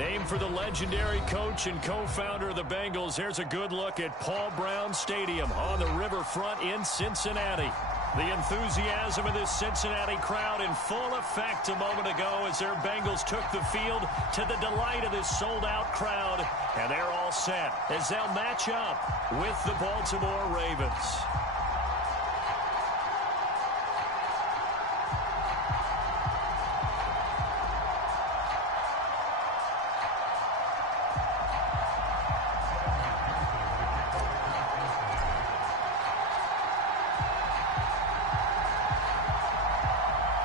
Named for the legendary coach and co-founder of the Bengals, here's a good look at Paul Brown Stadium on the riverfront in Cincinnati. The enthusiasm of this Cincinnati crowd in full effect a moment ago as their Bengals took the field to the delight of this sold-out crowd. And they're all set as they'll match up with the Baltimore Ravens.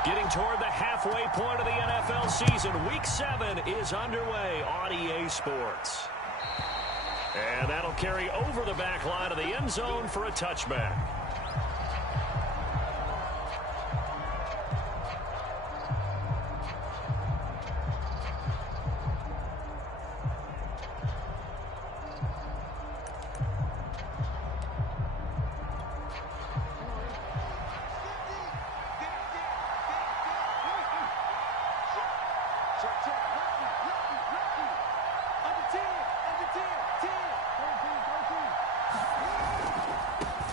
Getting toward the halfway point of the NFL season. Week 7 is underway on EA Sports. And that'll carry over the back line of the end zone for a touchback.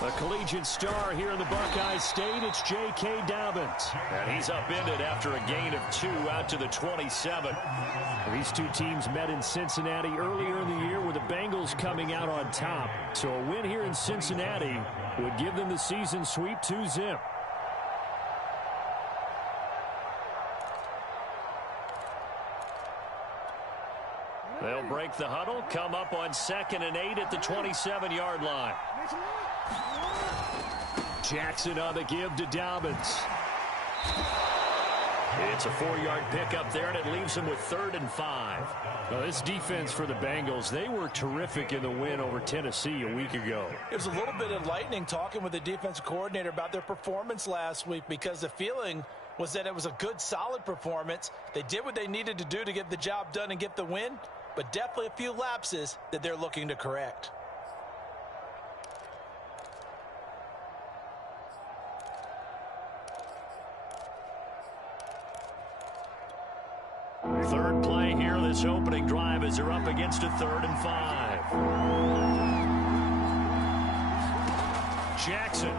A collegiate star here in the Buckeye State, it's J.K. Dobbins. And he's upended after a gain of 2 out to the 27. These two teams met in Cincinnati earlier in the year with the Bengals coming out on top. So a win here in Cincinnati would give them the season sweep 2-zip. They'll break the huddle, come up on 2nd and 8 at the 27-yard line. Jackson on the give to Dobbins. It's a 4-yard pickup there, and it leaves him with 3rd and 5. Well, this defense for the Bengals, they were terrific in the win over Tennessee a week ago. It was a little bit enlightening talking with the defensive coordinator about their performance last week, because the feeling was that it was a good, solid performance. They did what they needed to do to get the job done and get the win, but definitely a few lapses that they're looking to correct. Third play here, this opening drive, as they're up against a 3rd and 5. Jackson.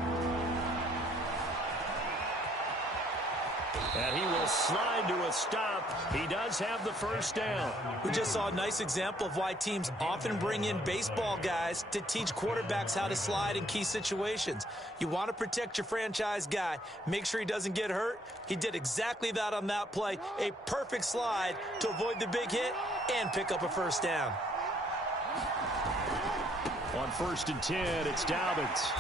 And he will slide to a stop. He does have the first down. We just saw a nice example of why teams often bring in baseball guys to teach quarterbacks how to slide in key situations. You want to protect your franchise guy. Make sure he doesn't get hurt. He did exactly that on that play. A perfect slide to avoid the big hit and pick up a first down. On 1st and 10, it's Dobbins.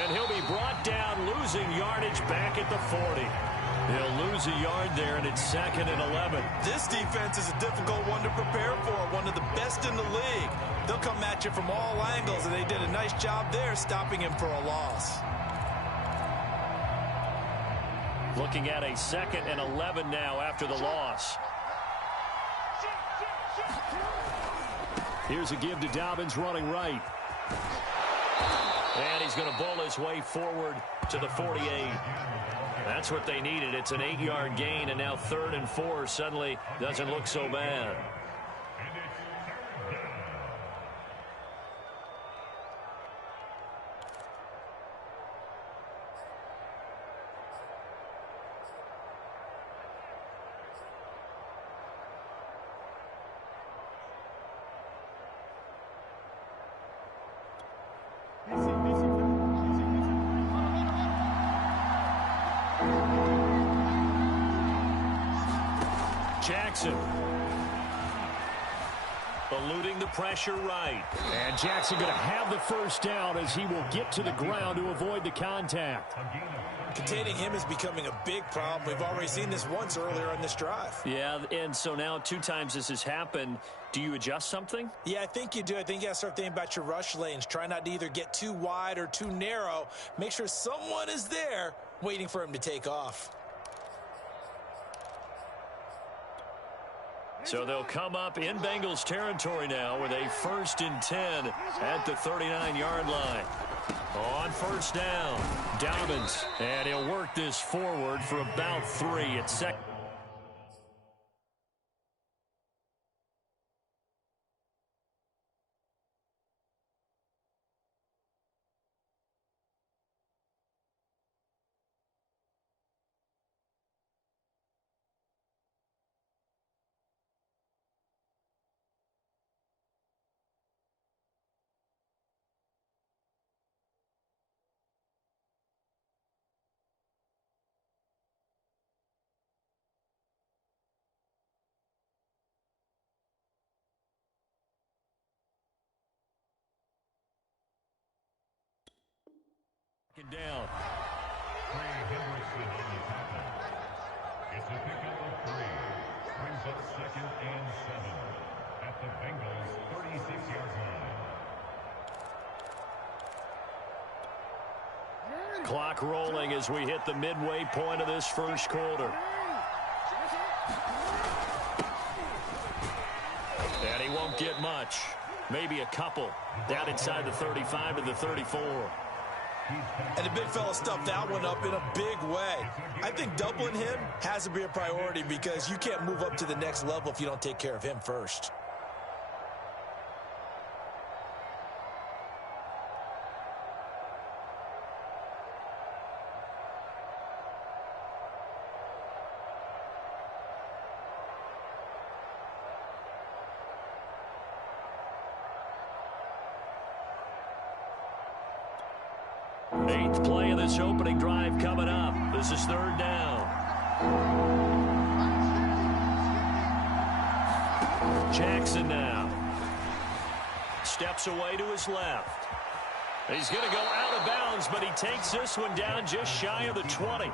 And he'll be brought down, losing yardage back at the 40. He'll lose a yard there, and it's 2nd and 11. This defense is a difficult one to prepare for, one of the best in the league. They'll come at you from all angles, and they did a nice job there stopping him for a loss. Looking at a 2nd and 11 now after the loss. Here's a give to Dobbins running right. And he's going to bowl his way forward to the 48. That's what they needed. It's an 8-yard gain, and now 3rd and 4 suddenly doesn't look so bad. Jackson eluding the pressure right. And Jackson going to have the first down as he will get to the ground to avoid the contact. Containing him is becoming a big problem. We've already seen this once earlier on this drive. Yeah, and so now 2 times this has happened. Do you adjust something? Yeah, I think you do. I think you got to start thinking about your rush lanes. Try not to either get too wide or too narrow. Make sure someone is there waiting for him to take off. So they'll come up in Bengals territory now with a 1st and 10 at the 39-yard line. On 1st down, Dobbins, and he'll work this forward for about 3 at 2nd. Second down. It's a pickup of 3. Brings up 2nd and 7 at the Bengals' 36-yard line. Clock rolling as we hit the midway point of this first quarter. And he won't get much. Maybe a couple. Down inside the 35 to the 34. And the big fella stuffed that one up in a big way. I think doubling him has to be a priority because you can't move up to the next level if you don't take care of him first. Eighth play of this opening drive coming up. This is third down. Jackson now. Steps away to his left. He's going to go out of bounds, but he takes this one down just shy of the 20.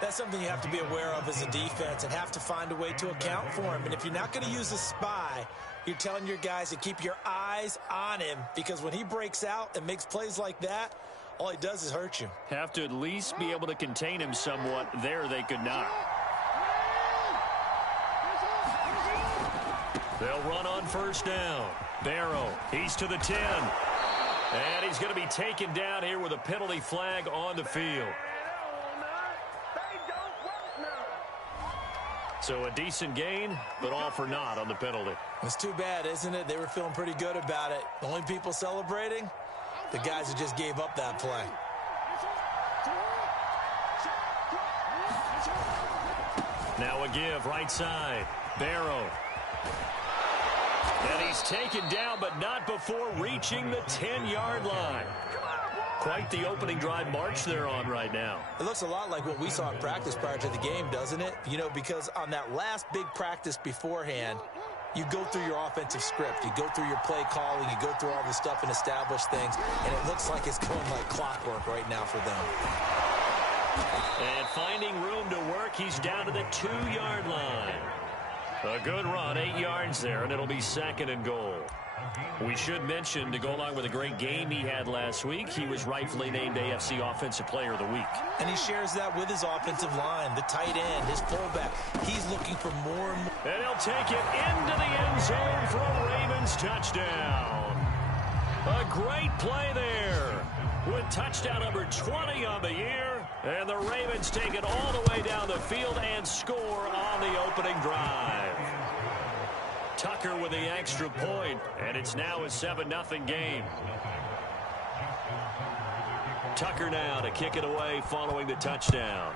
That's something you have to be aware of as a defense and have to find a way to account for him. And if you're not going to use a spy, you're telling your guys to keep your eyes on him because when he breaks out and makes plays like that, all he does is hurt you. Have to at least be able to contain him somewhat. There they could not. They'll run on first down. Barrow, he's to the 10. And he's going to be taken down here with a penalty flag on the field. So a decent gain, but all for naught on the penalty. It's too bad, isn't it? They were feeling pretty good about it. The only people celebrating? The guys who just gave up that play. Now a give, right side. Barrow. And he's taken down, but not before reaching the 10-yard line. Quite the opening drive march they're on right now. It looks a lot like what we saw in practice prior to the game, doesn't it? You know, because on that last big practice beforehand, you go through your offensive script. You go through your play calling. You go through all the stuff and establish things. And it looks like it's going like clockwork right now for them. And finding room to work, he's down to the 2-yard line. A good run, 8 yards there, and it'll be 2nd and goal. We should mention, to go along with a great game he had last week, he was rightfully named AFC Offensive Player of the Week. And he shares that with his offensive line, the tight end, his fullback. He's looking for more and more. And he'll take it into the end zone for a Ravens touchdown. A great play there with touchdown number 20 on the year. And the Ravens take it all the way down the field and score on the opening drive. Tucker with the extra point, and it's now a 7-0 game. Tucker now to kick it away following the touchdown.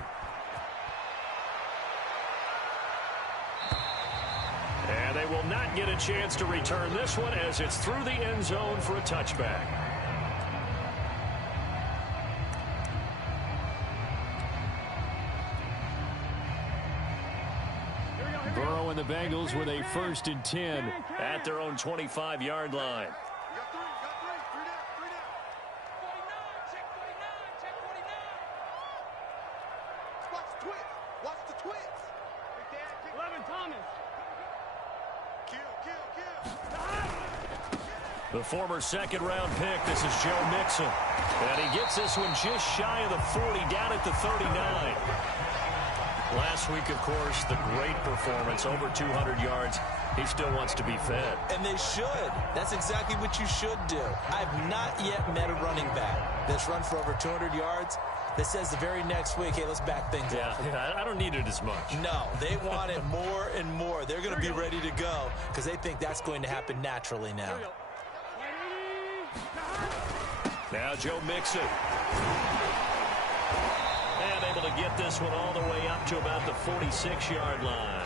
And they will not get a chance to return this one as it's through the end zone for a touchback. Burrow and the Bengals with a 1st and 10 at their own 25-yard line. The former 2nd-round pick, this is Joe Mixon. And he gets this one just shy of the 40, down at the 39. Last week, of course, the great performance, over 200 yards. He still wants to be fed. And they should. That's exactly what you should do. I've not yet met a running back that's run for over 200 yards that says the very next week, hey, let's back things up. Yeah, I don't need it as much. No, they want it more and more. They're going to be ready to go because they think that's going to happen naturally now. Now Joe Mixon. And able to get this one all the way up to about the 46-yard line.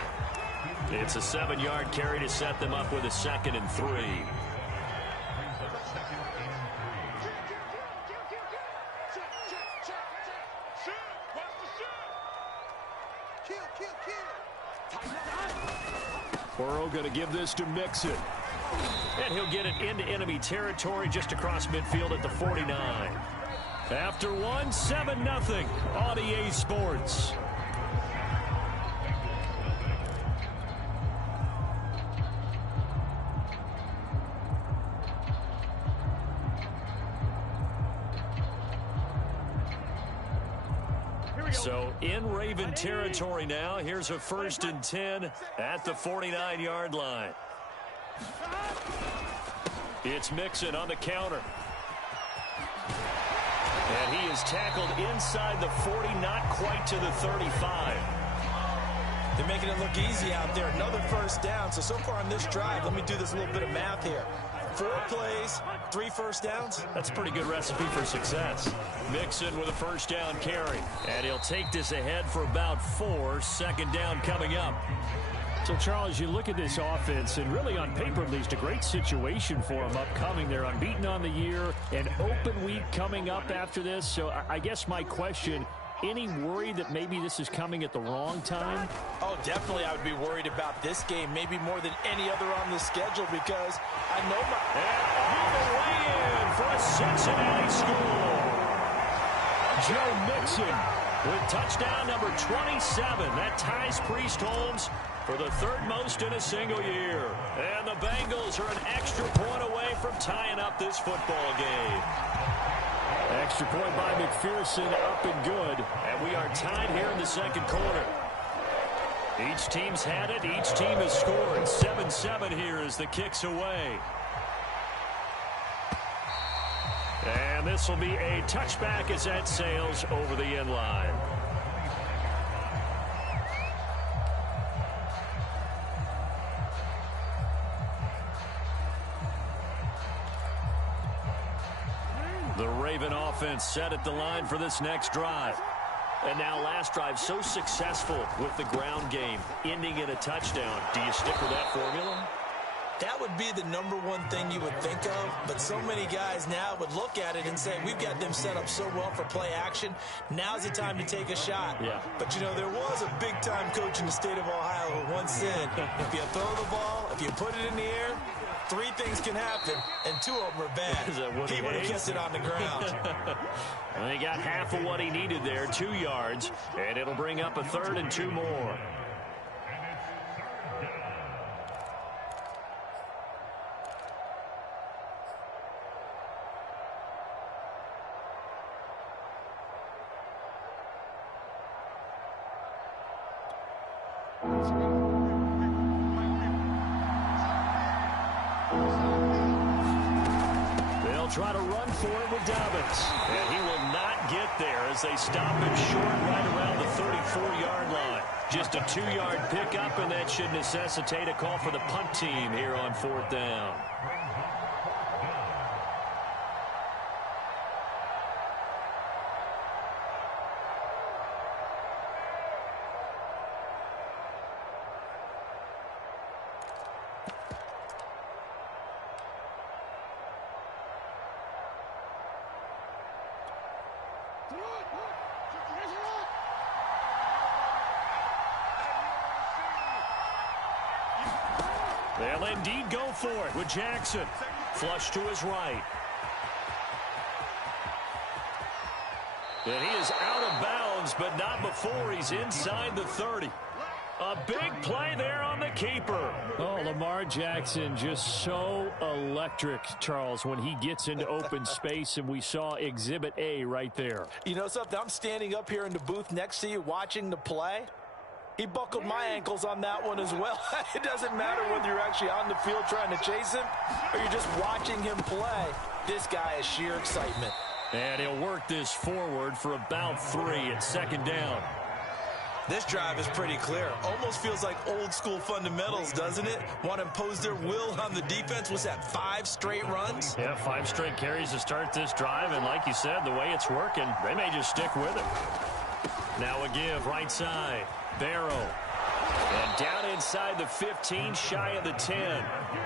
It's a 7-yard carry to set them up with a 2nd and 3. Burrow going to give this to Mixon. And he'll get it into enemy territory just across midfield at the 49. After one, 7-0 on EA Sports. So in Raven territory now. Here's a 1st and 10 at the 49-yard line. It's Mixon on the counter. And he is tackled inside the 40, not quite to the 35. They're making it look easy out there. Another 1st down. So far on this drive, let me do this little bit of math here. 4 plays, 3 1st downs. That's a pretty good recipe for success. Mixon with a 1st down carry. And he'll take this ahead for about 4. 2nd down coming up. So, Charles, you look at this offense, and really on paper, at least, a great situation for them upcoming. They're unbeaten on the year, an open week coming up after this. So I guess my question, any worry that maybe this is coming at the wrong time? Oh, definitely I would be worried about this game, maybe more than any other on the schedule, because I know my... And on the way in for a Cincinnati score. Joe Mixon with touchdown number 27. That ties Priest Holmes for the 3rd most in a single year. And the Bengals are an extra point away from tying up this football game. Extra point by McPherson, up and good. And we are tied here in the 2nd quarter. Each team's had it. Each team has scored. 7-7 here as the kick's away. And this will be a touchback as that sails over the end line. The Raven offense set at the line for this next drive. And now last drive so successful with the ground game, ending in a touchdown. Do you stick with that formula? That would be the #1 thing you would think of, but so many guys now would look at it and say, we've got them set up so well for play action. Now's the time to take a shot. Yeah. But, you know, there was a big-time coach in the state of Ohio who once said, if you throw the ball, if you put it in the air, 3 things can happen, and 2 of them are bad. He would have kept it on the ground. Well, he got half of what he needed there, 2 yards, and it'll bring up a 3rd and 2 more. Try to run for it with Dobbins. And he will not get there as they stop him short right around the 34-yard line. Just a 2-yard pickup, and that should necessitate a call for the punt team here on 4th down. They'll indeed go for it with Jackson. Flush to his right. And he is out of bounds, but not before he's inside the 30. A big play there on the keeper. Oh, Lamar Jackson just so electric, Charles, when he gets into open space, and we saw Exhibit A right there. You know something? I'm standing up here in the booth next to you watching the play. He buckled my ankles on that one as well. It doesn't matter whether you're actually on the field trying to chase him or you're just watching him play. This guy is sheer excitement. And he'll work this forward for about 3 at 2nd down. This drive is pretty clear. Almost feels like old school fundamentals, doesn't it? Want to impose their will on the defense. Was that 5 straight runs? Yeah, 5 straight carries to start this drive. And like you said, the way it's working, they may just stick with it. Now a give right side. Barrow. And down inside the 15, shy of the 10.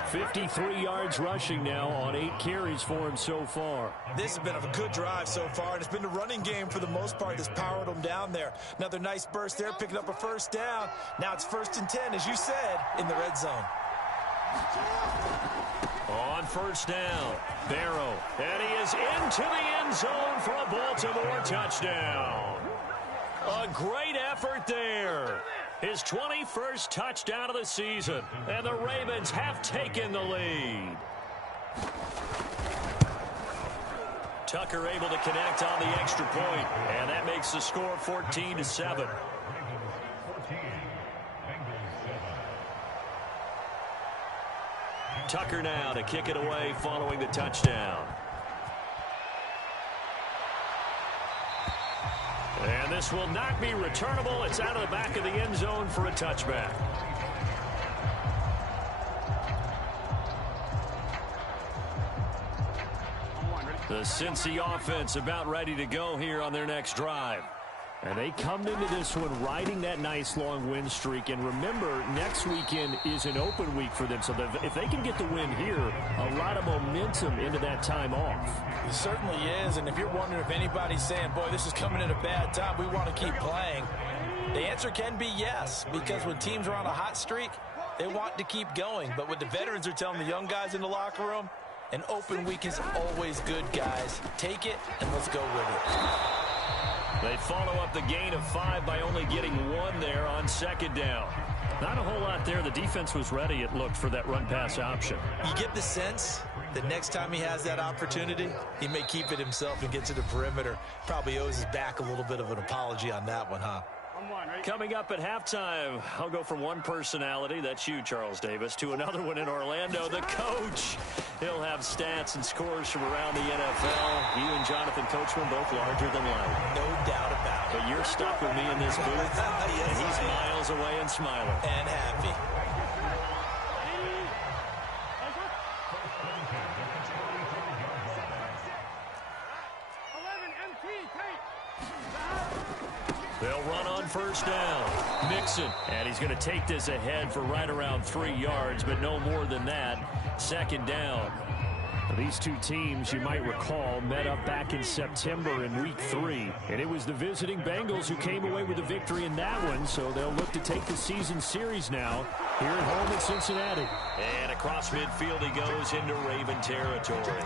53 yards rushing now on 8 carries for him so far. This has been a good drive so far, and it's been the running game for the most part that's powered them down there. Another nice burst there, picking up a 1st down. Now it's 1st and 10, as you said, in the red zone. On first down. Barrow, and he is into the end zone for a Baltimore touchdown. A great effort there. His 21st touchdown of the season, and the Ravens have taken the lead. Tucker able to connect on the extra point, and that makes the score 14-7. Tucker now to kick it away following the touchdown. And this will not be returnable. It's out of the back of the end zone for a touchback. The Cincy offense about ready to go here on their next drive. And they come into this one riding that nice long win streak. And remember, next weekend is an open week for them. So if they can get the win here, a lot of momentum into that time off. It certainly is. And if you're wondering if anybody's saying, boy, this is coming at a bad time, we want to keep playing, the answer can be yes. Because when teams are on a hot streak, they want to keep going. But what the veterans are telling the young guys in the locker room, an open week is always good, guys. Take it, and let's go with it. They follow up the gain of 5 by only getting 1 there on second down. Not a whole lot there. The defense was ready, it looked, for that run-pass option. You get the sense that next time he has that opportunity, he may keep it himself and get to the perimeter. Probably owes his back a little bit of an apology on that one, huh? Coming up at halftime, I'll go from one personality, that's you, Charles Davis, to another one in Orlando, the coach. He'll have stats and scores from around the NFL. You and Jonathan Coachman both larger than life. No doubt about it. But you're stuck with me in this booth, Yes, and he's miles away and smiling. And happy. They'll run on first down. Mixon, and he's going to take this ahead for right around 3 yards, but no more than that. Second down. These two teams, you might recall, met up back in September in Week 3, and it was the visiting Bengals who came away with a victory in that one, so they'll look to take the season series now here at home in Cincinnati. And across midfield he goes into Raven territory.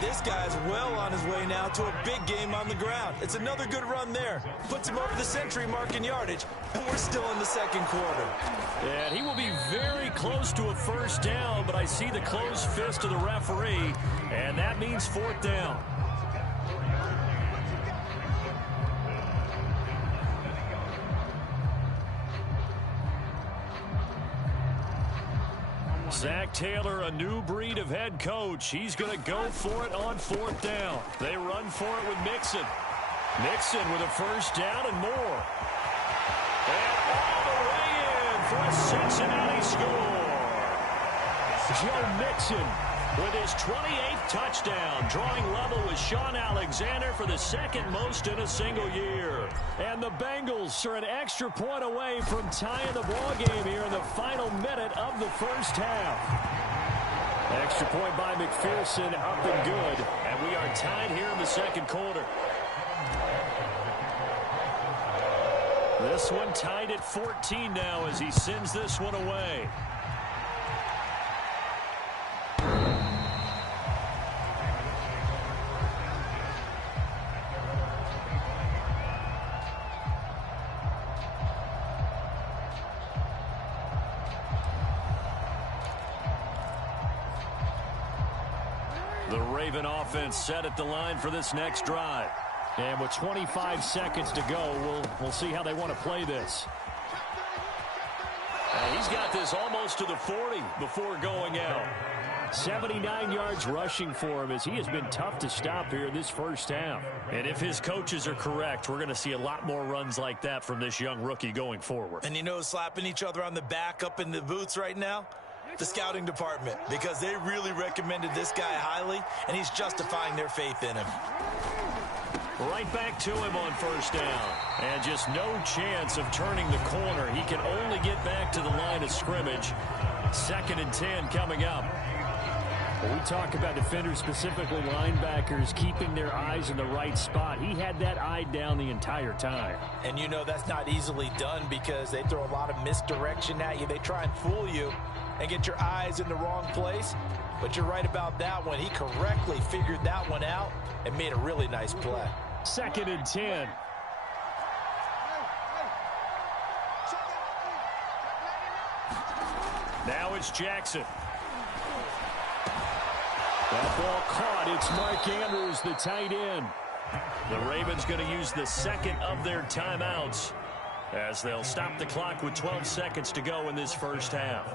This guy's well on his way now to a big game on the ground. It's another good run there. Puts him over the century mark in yardage, and we're still in the second quarter. And he will be very close to a first down, but I see the closed fist of the referee, and that means fourth down. Zach Taylor, a new breed of head coach. He's going to go for it on fourth down. They run for it with Mixon. Mixon with a first down and more. And all the way in for a Cincinnati score. Joe Mixon with his 28th touchdown, drawing level with Sean Alexander for the second most in a single year. And the Bengals are an extra point away from tying the ball game here in the final minute of the first half. Extra point by McPherson, up and good. And we are tied here in the second quarter. This one tied at 14 now as he sends this one away. The Raven offense set at the line for this next drive. And with 25 seconds to go, we'll see how they want to play this. He's got this almost to the 40 before going out. 79 yards rushing for him as he has been tough to stop here in this first half. And if his coaches are correct, we're going to see a lot more runs like that from this young rookie going forward. And you know, slapping each other on the back up in the booths right now? The scouting department, because they really recommended this guy highly, and he's justifying their faith in him. Right back to him on first down. And just no chance of turning the corner. He can only get back to the line of scrimmage. 2nd and 10 coming up. When we talk about defenders, specifically linebackers, keeping their eyes in the right spot, he had that eye down the entire time. And you know that's not easily done because they throw a lot of misdirection at you. They try and fool you. and get your eyes in the wrong place. But you're right about that one. He correctly figured that one out and made a really nice play. 2nd and 10. Now it's Jackson. That ball caught. It's Mark Andrews, the tight end. The Ravens going to use the second of their timeouts as they'll stop the clock with 12 seconds to go in this first half.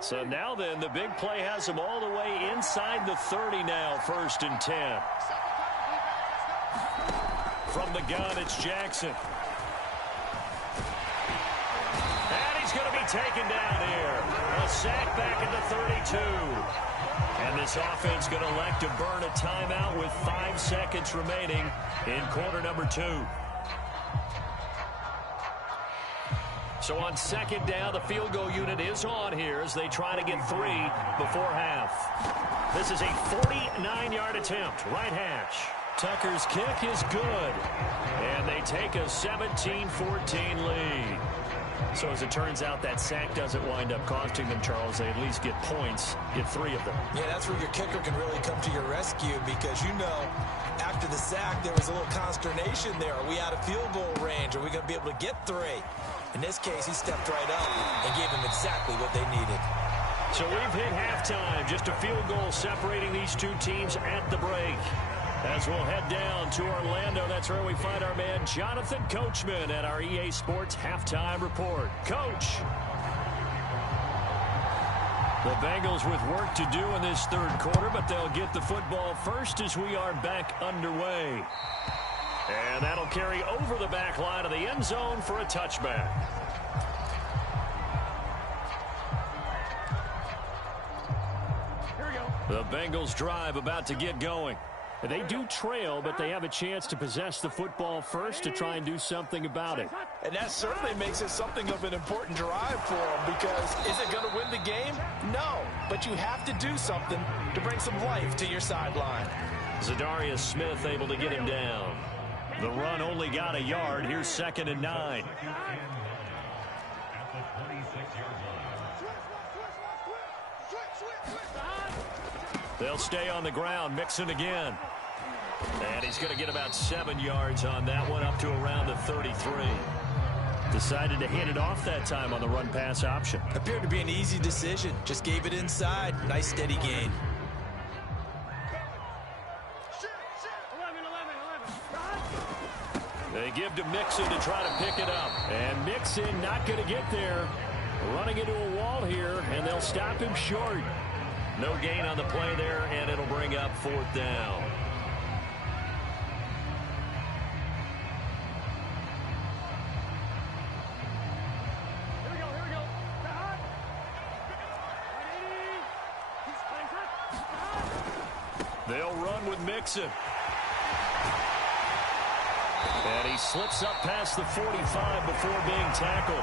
So now then, the big play has them all the way inside the 30 now, 1st and 10. From the gun, it's Jackson. And he's going to be taken down here. A sack back at the 32. And this offense going to elect to burn a timeout with 5 seconds remaining in quarter number 2. So on 2nd down, the field goal unit is on here as they try to get 3 before half. This is a 49-yard attempt, right hash. Tucker's kick is good. And they take a 17-14 lead. So as it turns out, that sack doesn't wind up costing them, Charles. They at least get points, get 3 of them. Yeah, that's where your kicker can really come to your rescue because, you know, after the sack, there was a little consternation there. Are we out of field goal range? Are we going to be able to get 3? In this case, he stepped right up and gave them exactly what they needed. So we've hit halftime. Just a field goal separating these two teams at the break. As we'll head down to Orlando, that's where we find our man Jonathan Coachman at our EA Sports Halftime Report. Coach. The Bengals with work to do in this 3rd quarter, but they'll get the football first as we are back underway. And that'll carry over the back line of the end zone for a touchback. Here we go. The Bengals drive about to get going. They do trail, but they have a chance to possess the football first to try and do something about it. And that certainly makes it something of an important drive for them because is it going to win the game? No, but you have to do something to bring some life to your sideline. Zadarius Smith able to get him down. The run only got a yard. Here's 2nd and 9. They'll stay on the ground. Mixon again. And he's going to get about 7 yards on that one, up to around the 33. Decided to hand it off that time on the run-pass option. Appeared to be an easy decision. Just gave it inside. Nice steady gain. They give to Mixon to try to pick it up. And Mixon not going to get there. Running into a wall here, and they'll stop him short. No gain on the play there, and it'll bring up 4th down. Here we go. They'll run with Mixon. And he slips up past the 45 before being tackled.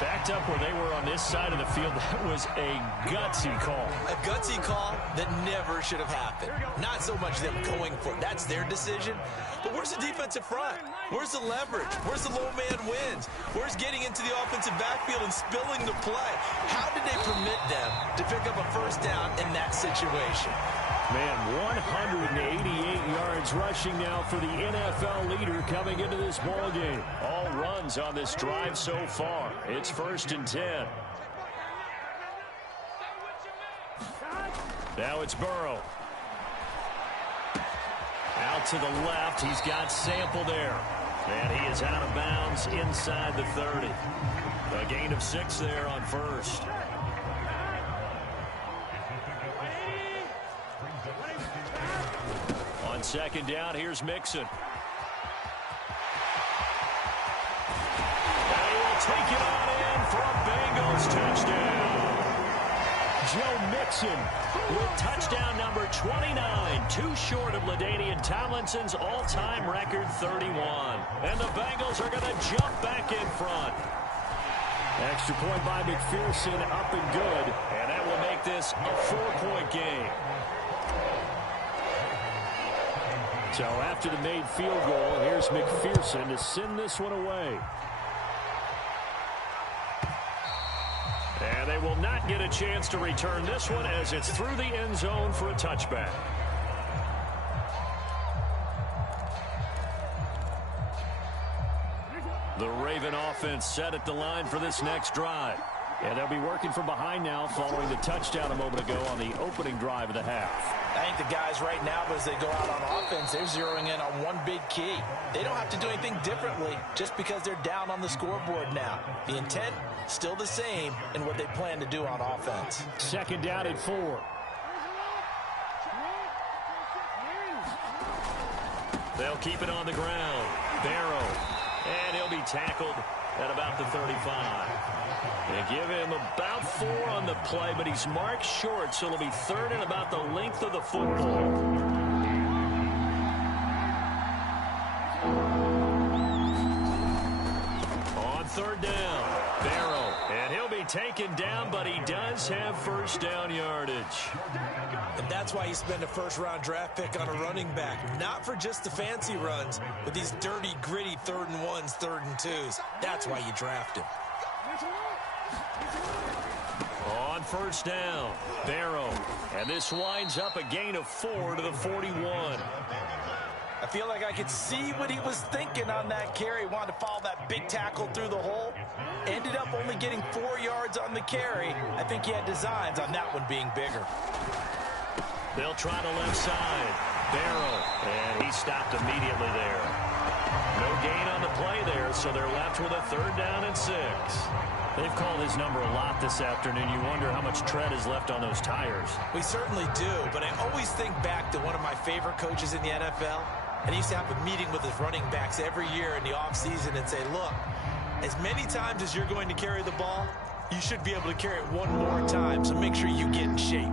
Backed up where they were on this side of the field. That was a gutsy call. A gutsy call that never should have happened. Not so much them going for it. That's their decision. But where's the defensive front? Where's the leverage? Where's the low man wins? Where's getting into the offensive backfield and spilling the play? How did they permit them to pick up a 1st down in that situation? Man, 188 yards rushing now for the NFL leader coming into this ball game. All runs on this drive so far. It's 1st and 10. Now it's Burrow. Out to the left. He's got Sample there. And he is out of bounds inside the 30. A gain of 6 there on 1st. On 2nd down, here's Mixon. And he will take it on in for a Bengals touchdown. Joe Mixon with touchdown number 29, too short of LaDainian Tomlinson's all-time record 31. And the Bengals are going to jump back in front. Extra point by McPherson, up and good. And that will make this a 4-point game. So after the made field goal, here's McPherson to send this one away. And they will not get a chance to return this one as it's through the end zone for a touchback. The Raven offense set at the line for this next drive. And they'll be working from behind now following the touchdown a moment ago on the opening drive of the half. I think the guys right now, as they go out on offense, they're zeroing in on one big key. They don't have to do anything differently just because they're down on the scoreboard now. The intent, still the same in what they plan to do on offense. Second down and 4. They'll keep it on the ground. Barrow. And he'll be tackled at about the 35. They give him about 4 on the play, but he's marked short, so it'll be third and about the length of the football. On third down, Barrow. And he'll be taken down, but he does have first down yardage. And that's why you spend a first-round draft pick on a running back. Not for just the fancy runs, but these dirty, gritty 3rd and 1s, 3rd and 2s. That's why you draft him. On first down, Barrow. And this winds up a gain of 4 to the 41. I feel like I could see what he was thinking on that carry. Wanted to follow that big tackle through the hole. Ended up only getting 4 yards on the carry. I think he had designs on that one being bigger. They'll try the left side. Barrow. And he stopped immediately there. No gain on the play there, so they're left with a 3rd down and 6. They've called his number a lot this afternoon. You wonder how much tread is left on those tires. We certainly do, but I always think back to one of my favorite coaches in the NFL. And he used to have a meeting with his running backs every year in the offseason and say, look, as many times as you're going to carry the ball, you should be able to carry it one more time, so make sure you get in shape.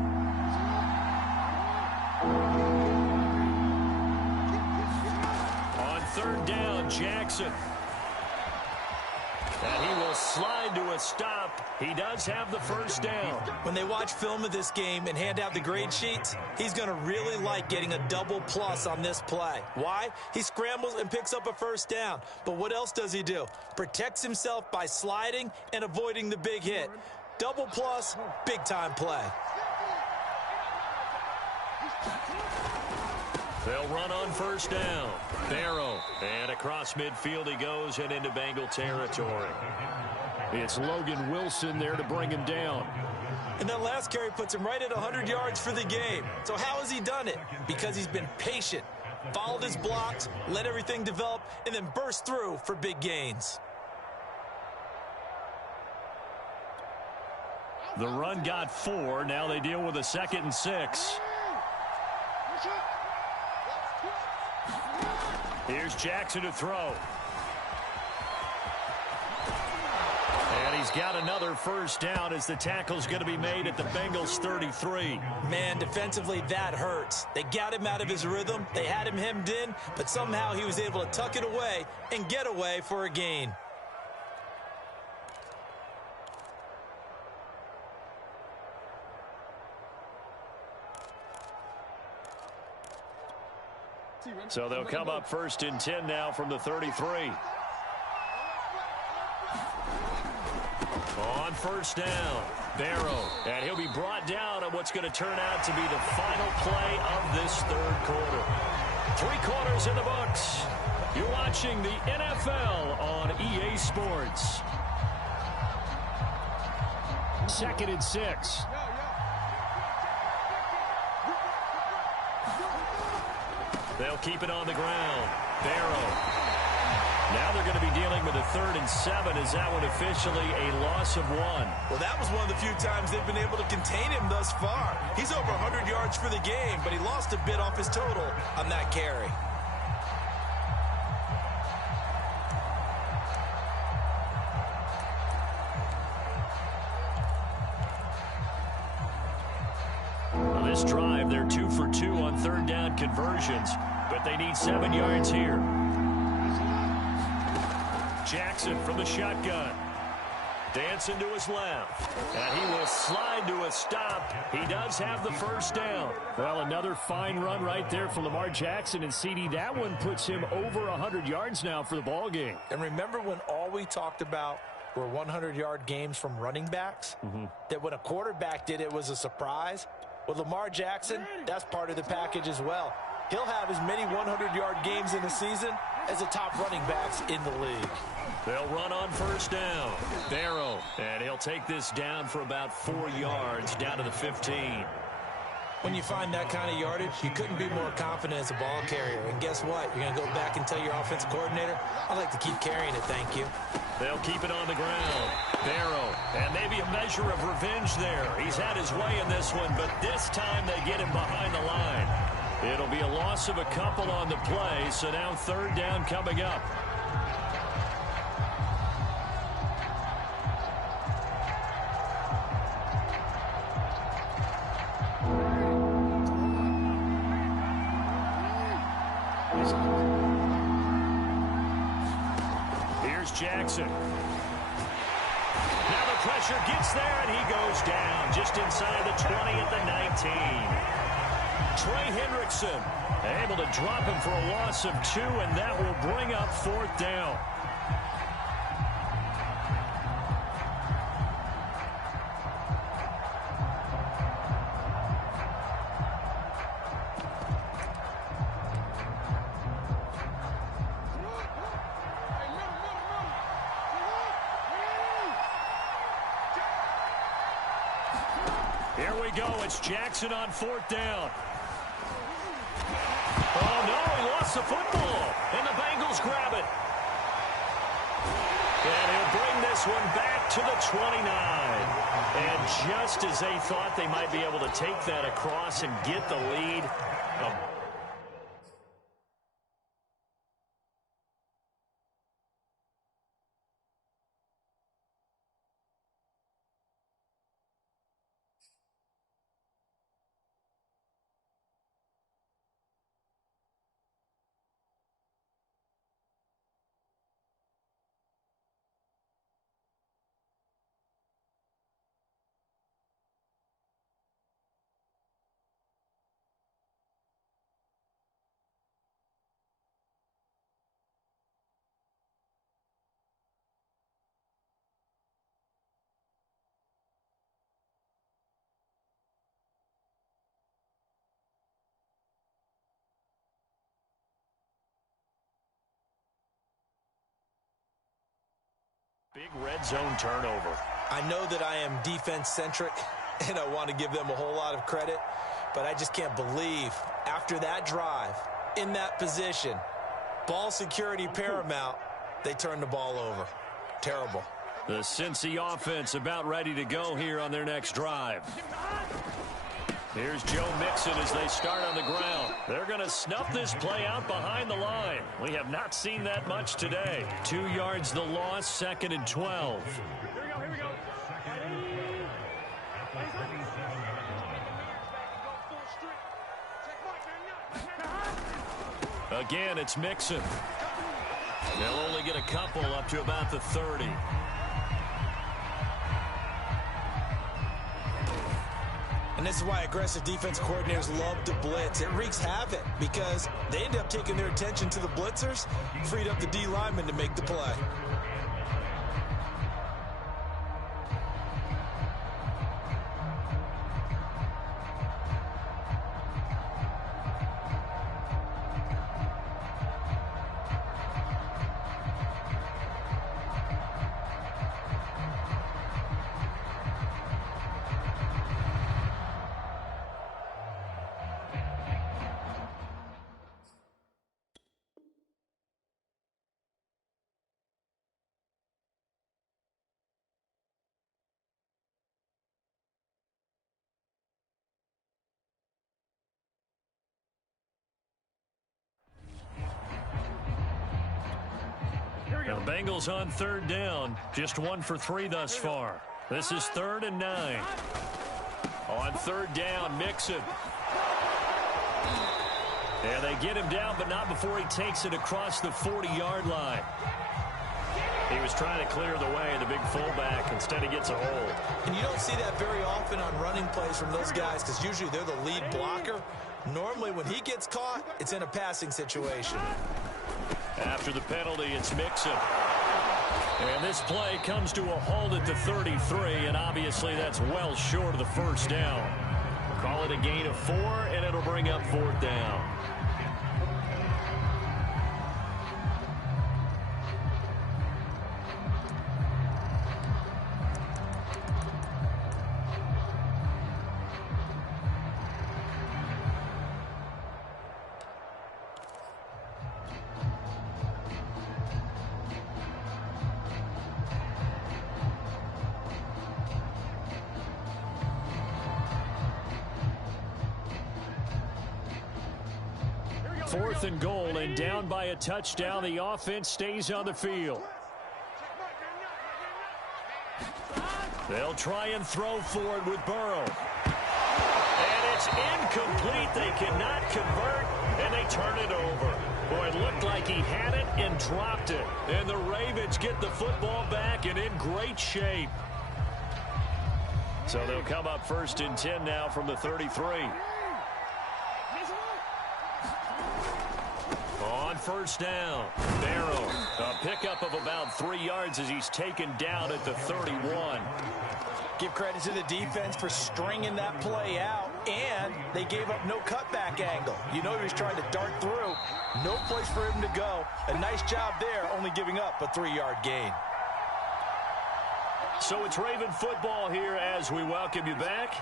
On third down, Jackson. And he will slide to a stop. He does have the first down. When they watch film of this game and hand out the grade sheets, he's going to really like getting a double plus on this play. Why? He scrambles and picks up a first down. But what else does he do? Protects himself by sliding and avoiding the big hit. Double plus, big-time play. They'll run on first down. Barrow. And across midfield he goes and into Bengal territory. It's Logan Wilson there to bring him down. And that last carry puts him right at 100 yards for the game. So how has he done it? Because he's been patient, followed his blocks, let everything develop, and then burst through for big gains. The run got 4. Now they deal with a 2nd and 6. Here's Jackson to throw. And he's got another first down as the tackle's going to be made at the Bengals 33. Man, defensively, that hurts. They got him out of his rhythm. They had him hemmed in, but somehow he was able to tuck it away and get away for a gain. So they'll come up 1st and 10 now from the 33. On first down, Barrow. And he'll be brought down on what's going to turn out to be the final play of this 3rd quarter. 3 quarters in the books. You're watching the NFL on EA Sports. 2nd and 6. They'll keep it on the ground. Barrow. Now they're going to be dealing with a 3rd and 7. Is that one officially a loss of 1? Well, that was one of the few times they've been able to contain him thus far. He's over 100 yards for the game, but he lost a bit off his total on that carry. This drive, they're 2 for 2 on 3rd down conversions, but they need 7 yards here. Jackson from the shotgun. Dancing to his left. And he will slide to a stop. He does have the first down. Well, another fine run right there for Lamar Jackson. And CD, that one puts him over 100 yards now for the ball game. And remember when all we talked about were 100-yard games from running backs? That when a quarterback did it was a surprise? With Lamar Jackson, that's part of the package as well. He'll have as many 100-yard games in a season as the top running backs in the league. They'll run on first down. Barrow, and he'll take this down for about 4 yards, down to the 15. When you find that kind of yardage, you couldn't be more confident as a ball carrier. And guess what? You're going to go back and tell your offensive coordinator, I'd like to keep carrying it, thank you. They'll keep it on the ground. Barrow, and maybe a measure of revenge there. He's had his way in this one, but this time they get him behind the line. It'll be a loss of a couple on the play, so now third down coming up. Here's Jackson. Now the pressure gets there, and he goes down just inside the 20 at the 19. Trey Hendrickson able to drop him for a loss of 2, and that will bring up fourth down. Here we go. It's Jackson on fourth down. Oh, no, he lost the football, and the Bengals grab it. And he'll bring this one back to the 29. And just as they thought they might be able to take that across and get the lead, big red zone turnover. I know that I am defense-centric, and I want to give them a whole lot of credit, but I just can't believe after that drive, in that position, ball security paramount, they turn the ball over. Terrible. The Cincy offense about ready to go here on their next drive. Here's Joe Mixon as they start on the ground. They're going to snuff this play out behind the line. We have not seen that much today. 2 yards the loss, 2nd and 12. Here we go. Again, it's Mixon. They'll only get a couple up to about the 30. And this is why aggressive defense coordinators love to blitz. It wreaks havoc because they end up taking their attention to the blitzers, freed up the D lineman to make the play. The Bengals on third down. Just 1 for 3 thus far. This is 3rd and 9. On third down, Mixon. And they get him down, but not before he takes it across the 40-yard line. He was trying to clear the way, the big fullback. Instead, he gets a hold. And you don't see that very often on running plays from those guys because usually they're the lead blocker. Normally, when he gets caught, it's in a passing situation. After the penalty, it's Mixon. And this play comes to a halt at the 33, and obviously that's well short of the first down. We'll call it a gain of 4, and it'll bring up 4th down. Fourth and goal, and down by a touchdown. The offense stays on the field. They'll try and throw for it with Burrow. And it's incomplete. They cannot convert, and they turn it over. Boy, it looked like he had it and dropped it. And the Ravens get the football back and in great shape. So they'll come up 1st and 10 now from the 33. On 1st down, Barrow, a pickup of about 3 yards as he's taken down at the 31. Give credit to the defense for stringing that play out, and they gave up no cutback angle. You know he was trying to dart through. No place for him to go. A nice job there, only giving up a 3-yard gain. So it's Raven football here as we welcome you back.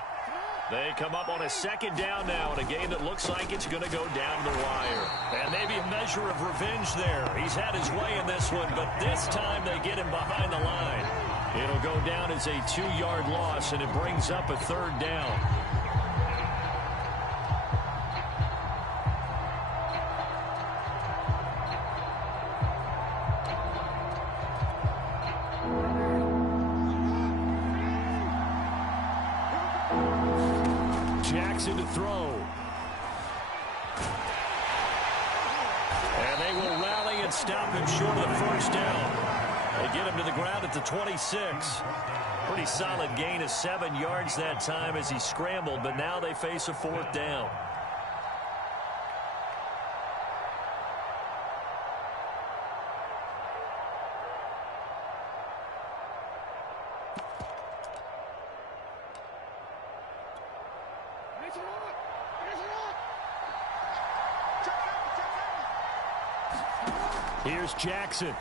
They come up on a 2nd down now in a game that looks like it's going to go down the wire. And maybe a measure of revenge there. He's had his way in this one, but this time they get him behind the line. It'll go down as a 2-yard loss, and it brings up a 3rd down. Jackson to throw. And they will rally and stop him short of the 1st down. They get him to the ground at the 26. Pretty solid gain of 7 yards that time as he scrambled, but now they face a 4th down. Here's Jackson.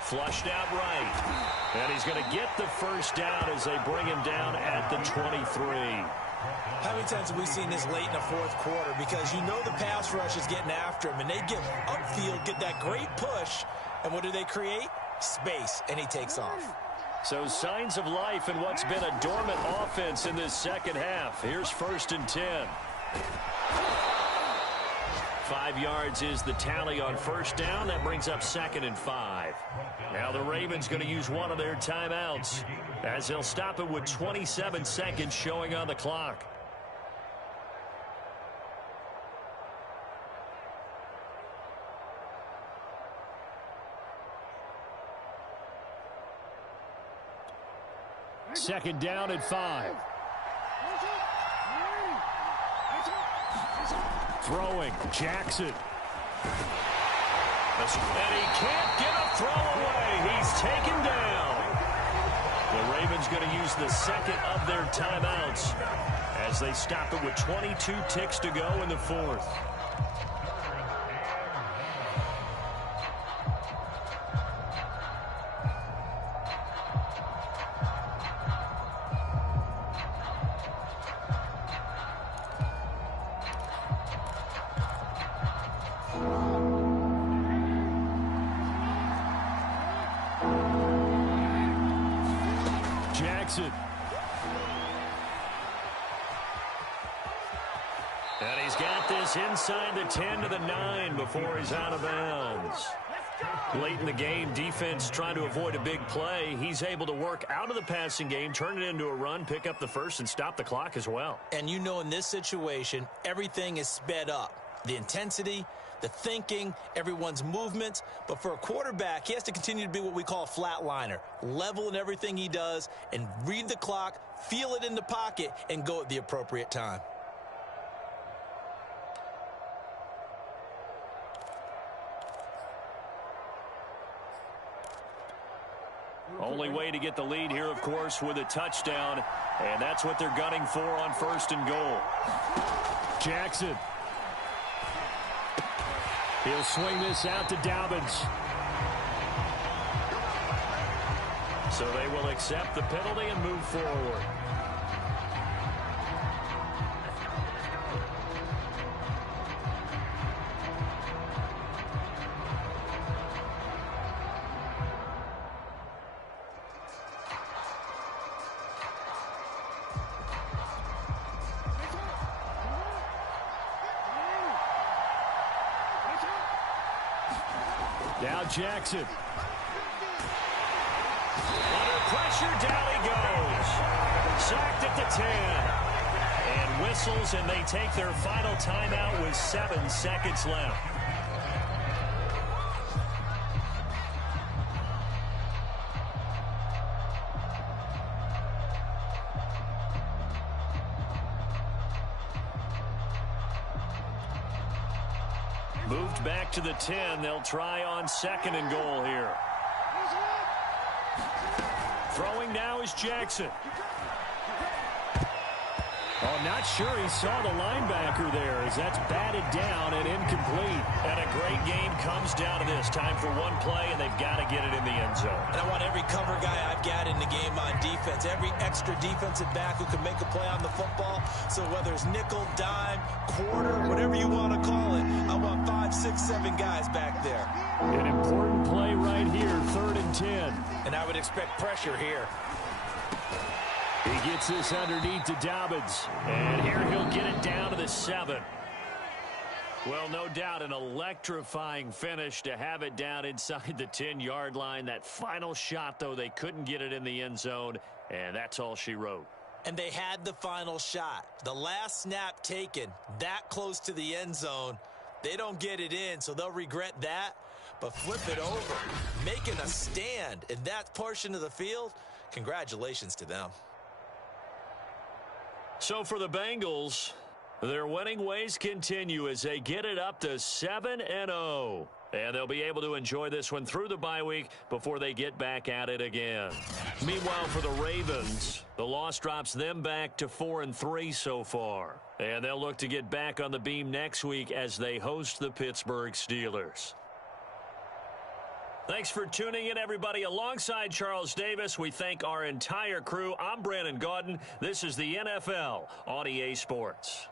Flushed out right. And he's going to get the 1st down as they bring him down at the 23. How many times have we seen this late in the 4th quarter? Because you know the pass rush is getting after him, and they get upfield, get that great push, and what do they create? Space, and he takes off. So signs of life in what's been a dormant offense in this 2nd half. Here's 1st and 10. 5 yards is the tally on 1st down. That brings up 2nd and 5. Now the Ravens going to use one of their timeouts as they'll stop it with 27 seconds showing on the clock. Second down at 5. Throwing, Jackson. And he can't get a throw away. He's taken down. The Ravens going to use the 2nd of their timeouts as they stop it with 22 ticks to go in the 4th. Jackson. And he's got this inside the 10 to the 9 before he's out of bounds. Late in the game, defense trying to avoid a big play. He's able to work out of the passing game, turn it into a run, pick up the 1st, and stop the clock as well. And you know in this situation, everything is sped up. The intensity, the thinking, everyone's movements. But for a quarterback, he has to continue to be what we call a flatliner, level in everything he does, and read the clock, feel it in the pocket, and go at the appropriate time. Only way to get the lead here, of course, with a touchdown. And that's what they're gunning for on 1st and goal. Jackson. He'll swing this out to Dobbins. So they will accept the penalty and move forward. Now Jackson. Under pressure, down he goes. Sacked at the 10. And whistles, and they take their final timeout with 7 seconds left. Moved back to the 10. They'll try on 2nd and goal here. Throwing now is Jackson. Oh, not sure he saw the linebacker there as that's batted down and incomplete. And a great game comes down to this. Time for one play, and they've got to get it in the end zone. And I want every cover guy I've got in the game on defense, every extra defensive back who can make a play on the football. So whether it's nickel, dime, quarter, whatever you want to call it, I want 5, 6, 7 guys back there. An important play right here, 3rd and 10. And I would expect pressure here. He gets this underneath to Dobbins. And here he'll get it down to the 7. Well, no doubt an electrifying finish to have it down inside the 10-yard line. That final shot, though, they couldn't get it in the end zone, and that's all she wrote. And they had the final shot. The last snap taken that close to the end zone. They don't get it in, so they'll regret that. But flip it over, making a stand in that portion of the field, congratulations to them. So for the Bengals, their winning ways continue as they get it up to 7-0. And they'll be able to enjoy this one through the bye week before they get back at it again. Meanwhile, for the Ravens, the loss drops them back to 4-3 so far. And they'll look to get back on the beam next week as they host the Pittsburgh Steelers. Thanks for tuning in, everybody. Alongside Charles Davis, we thank our entire crew. I'm Brandon Gaudin. This is the NFL on EA Sports.